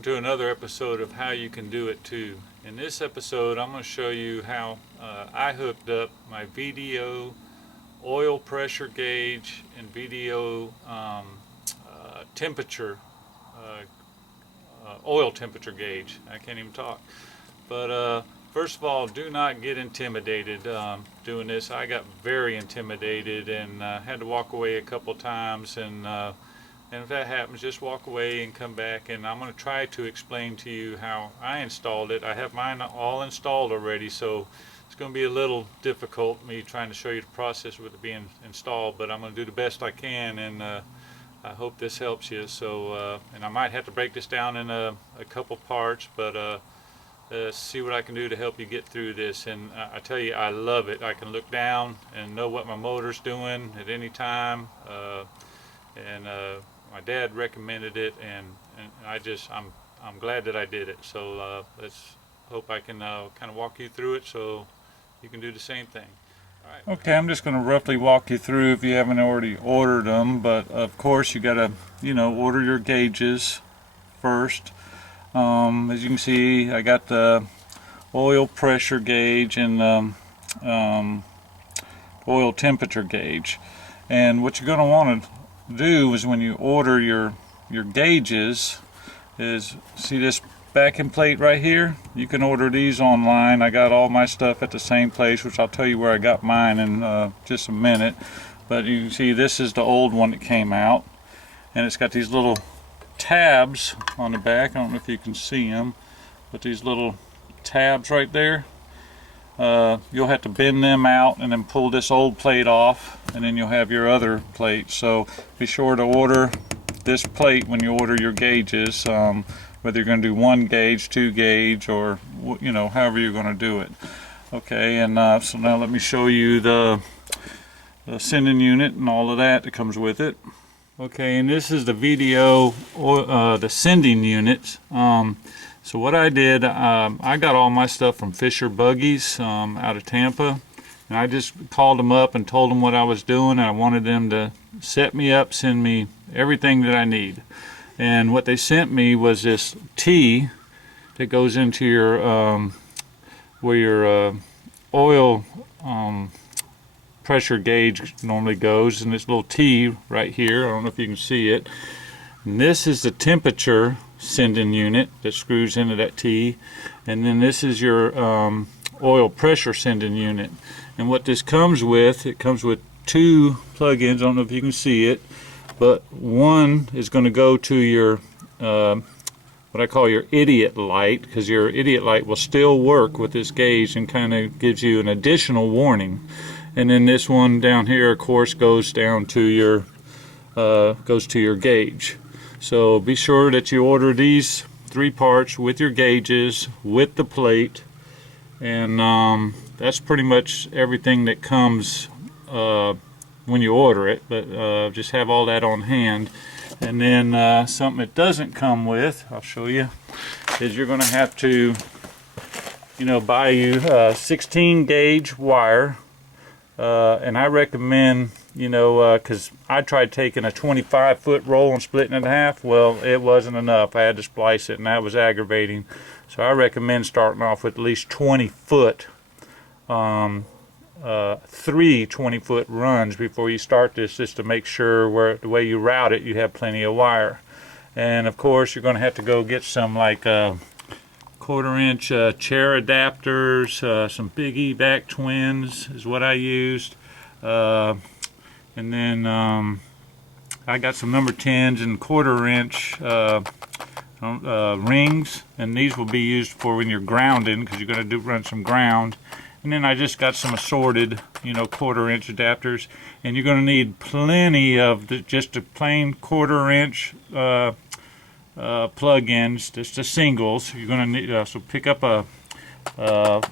welcome to another episode of How You Can Do It Too. In this episode, I'm going to show you how I hooked up my VDO oil pressure gauge and VDO temperature, oil temperature gauge. I can't even talk. But first of all, do not get intimidated doing this. I got very intimidated and had to walk away a couple times, and if that happens, just walk away and come back, and I'm going to try to explain to you how I installed it. I have mine all installed already, so it's going to be a little difficult me trying to show you the process with it being installed, but I'm going to do the best I can, and I hope this helps you. So and I might have to break this down in a couple parts, but see what I can do to help you get through this. And I tell you, I love it. I can look down and know what my motor's doing at any time, and my dad recommended it, and I'm glad that I did it. So let's hope I can kind of walk you through it so you can do the same thing. All right. Okay, I'm just going to roughly walk you through if you haven't already ordered them, but of course you got to, order your gauges first. As you can see, I got the oil pressure gauge and oil temperature gauge. And what you're going to want to do is, when you order your gauges, is see this backing plate right here. You can order these online. I got all my stuff at the same place, which I'll tell you where I got mine in just a minute. But you can see this is the old one that came out, and it's got these little tabs on the back. I don't know if you can see them, but these little tabs right there, you'll have to bend them out and then pull this old plate off, and then you'll have your other plate. So be sure to order this plate when you order your gauges, whether you're going to do 1 gauge, 2 gauge, or however you're going to do it. Okay, and so now let me show you the sending unit and all of that comes with it. Okay, and this is the VDO, the sending units. So what I did, I got all my stuff from Fisher Buggies out of Tampa, and I just called them up and told them what I was doing, and I wanted them to set me up, send me everything that I need. And what they sent me was this T that goes into your where your oil pressure gauge normally goes, and this little T right here, I don't know if you can see it, and this is the temperature sending unit that screws into that T, and then this is your oil pressure sending unit. And what this comes with, it comes with 2 plug-ins. I don't know if you can see it, but one is going to go to your what I call your idiot light, because your idiot light will still work with this gauge and kind of gives you an additional warning. And then this one down here, of course, goes down to your gauge. So be sure that you order these 3 parts with your gauges, with the plate, and that's pretty much everything that comes when you order it. But just have all that on hand. And then something it doesn't come with, I'll show you, is you're going to have to, buy you 16 gauge wire. And I recommend, because I tried taking a 25-foot roll and splitting it in half. Well, it wasn't enough. I had to splice it, and that was aggravating. So I recommend starting off with at least 20-foot, 3 20-foot runs before you start this, just to make sure the way you route it, you have plenty of wire. And of course, you're going to have to go get some like 1/4-inch chair adapters, some piggyback twins is what I used, and then I got some number 10s and 1/4-inch rings, and these will be used for when you're grounding, because you're going to run some ground. And then I just got some assorted 1/4-inch adapters, and you're going to need plenty of just a plain 1/4-inch plug-ins, just the singles. You're going to need, so pick up a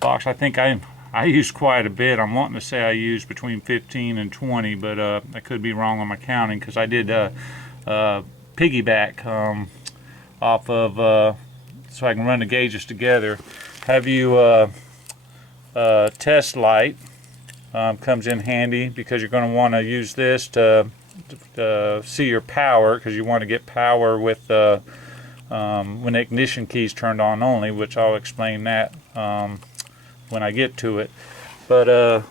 box. I think I used quite a bit. I'm wanting to say I used between 15 and 20, but I could be wrong on my counting, because I did piggyback off of so I can run the gauges together. Have you test light comes in handy, because you're going to want to use this to see your power, because you want to get power with when the ignition key's turned on only, which I'll explain that when I get to it. But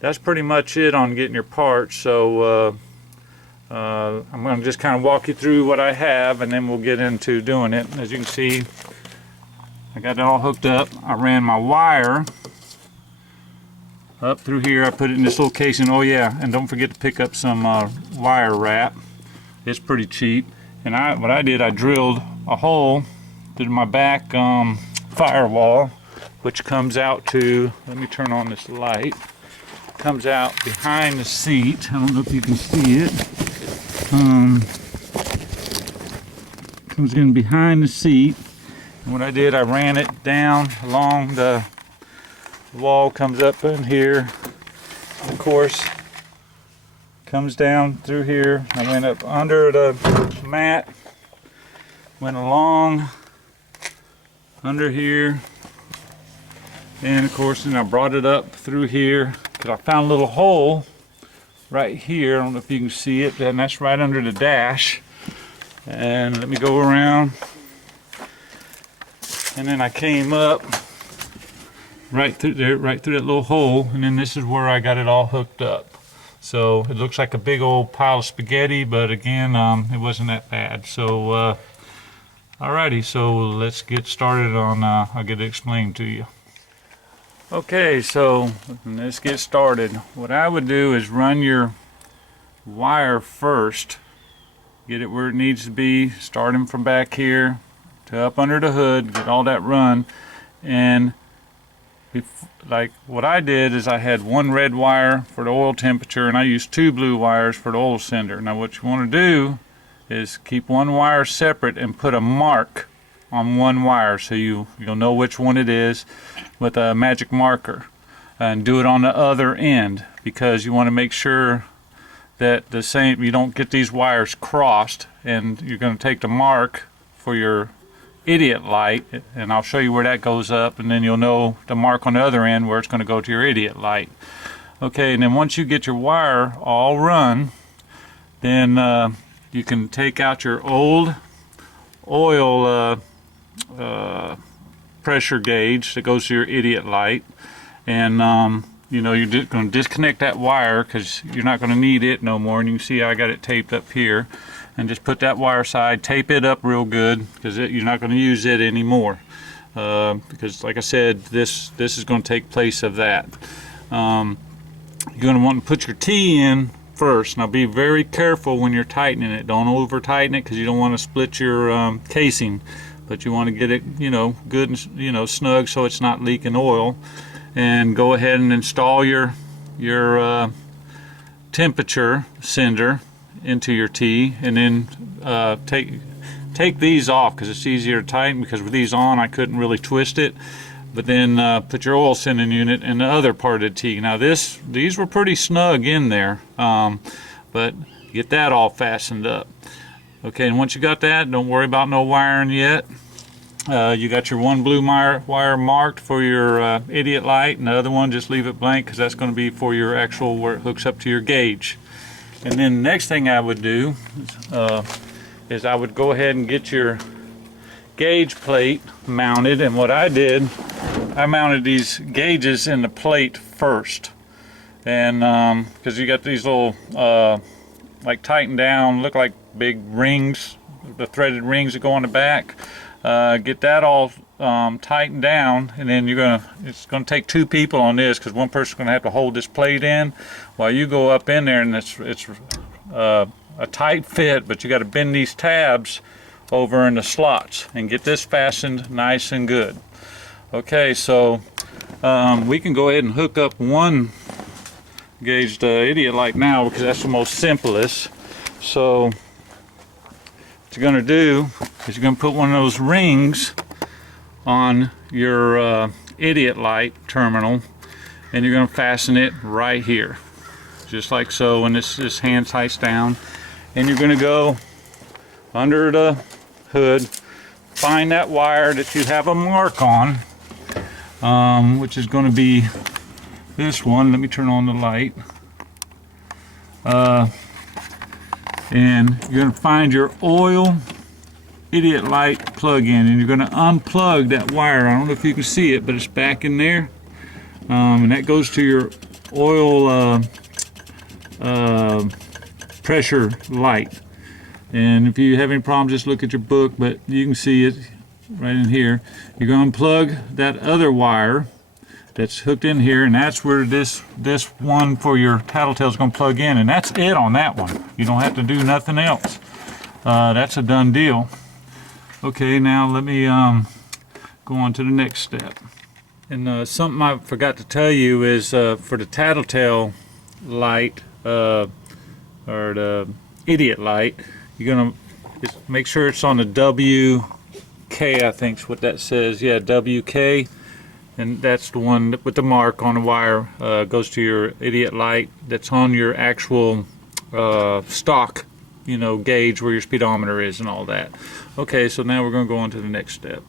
that's pretty much it on getting your parts. So I'm going to just kind of walk you through what I have, and then we'll get into doing it. As you can see, I got it all hooked up. I ran my wire up through here. I put it in this little casing. Oh yeah, and don't forget to pick up some wire wrap. It's pretty cheap. And what I did, I drilled a hole to my back firewall, which comes out to, let me turn on this light, comes out behind the seat. I don't know if you can see it. Comes in behind the seat. And what I did, I ran it down along the wall, comes up in here, and of course comes down through here. I went up under the mat, went along under here, and of course then I brought it up through here because I found a little hole right here. I don't know if you can see it, and that's right under the dash. And let me go around, and then I came up right through there, right through that little hole, and then this is where I got it all hooked up. So it looks like a big old pile of spaghetti, but again, it wasn't that bad. So alrighty, so let's get started on, I'll get it explained to you. Okay, so let's get started. What I would do is run your wire first, get it where it needs to be, starting from back here to up under the hood, get all that run. And like what I did is I had one red wire for the oil temperature, and I used two blue wires for the oil sender. Now what you want to do is keep one wire separate and put a mark on one wire so you'll know which one it is with a magic marker, and do it on the other end, because you want to make sure that you don't get these wires crossed, and you're going to take the mark for your idiot light, and I'll show you where that goes up, and then you'll know the mark on the other end where it's going to go to your idiot light. Okay, and then once you get your wire all run, then you can take out your old oil pressure gauge that goes to your idiot light, and you know, you're going to disconnect that wire because you're not going to need it no more. And you can see I got it taped up here, and just put that wire aside, tape it up real good, because you're not going to use it anymore, because like I said, this is going to take place of that. You're going to want to put your T in first. Now be very careful when you're tightening it. Don't over tighten it, because you don't want to split your casing, but you want to get it, you know, good and, you know, snug so it's not leaking oil. And go ahead and install your temperature sender into your T, and then take these off, because it's easier to tighten, because with these on I couldn't really twist it. But then put your oil sending unit in the other part of the T. Now these were pretty snug in there, but get that all fastened up. Okay, and once you got that, don't worry about no wiring yet. You got your one blue wire marked for your idiot light, and the other one just leave it blank, because that's going to be for your actual, where it hooks up to your gauge. And then the next thing I would do is I would go ahead and get your gauge plate mounted. And what I did, I mounted these gauges in the plate first, and because you got these little like tightened down, look like big rings, the threaded rings that go on the back. Get that all tightened down, and then it's gonna take two people on this, because one person's gonna have to hold this plate in while you go up in there, and it's a tight fit, but you got to bend these tabs over in the slots and get this fastened nice and good. Okay, so we can go ahead and hook up one gauge to idiot light now, because that's the most simplest. So what you're going to do is you're going to put one of those rings on your idiot light terminal, and you're going to fasten it right here, just like so, and this hand tights down. And you're going to go under the hood, find that wire that you have a mark on, which is going to be this one. Let me turn on the light. And you're going to find your oil idiot light plug-in, and you're going to unplug that wire. I don't know if you can see it, but it's back in there, and that goes to your oil pressure light. And if you have any problems, just look at your book, but you can see it right in here. You're going to unplug that other wire that's hooked in here, and that's where this one for your tattletale is going to plug in, and that's it on that one. You don't have to do nothing else. That's a done deal. Okay, now let me go on to the next step. And something I forgot to tell you is for the tattletale light, or the idiot light, you're gonna just make sure it's on the WK, I think is what that says. Yeah, WK, and that's the one with the mark on the wire. Goes to your idiot light that's on your actual stock, you know, gauge where your speedometer is and all that. Okay, so now we're going to go on to the next step.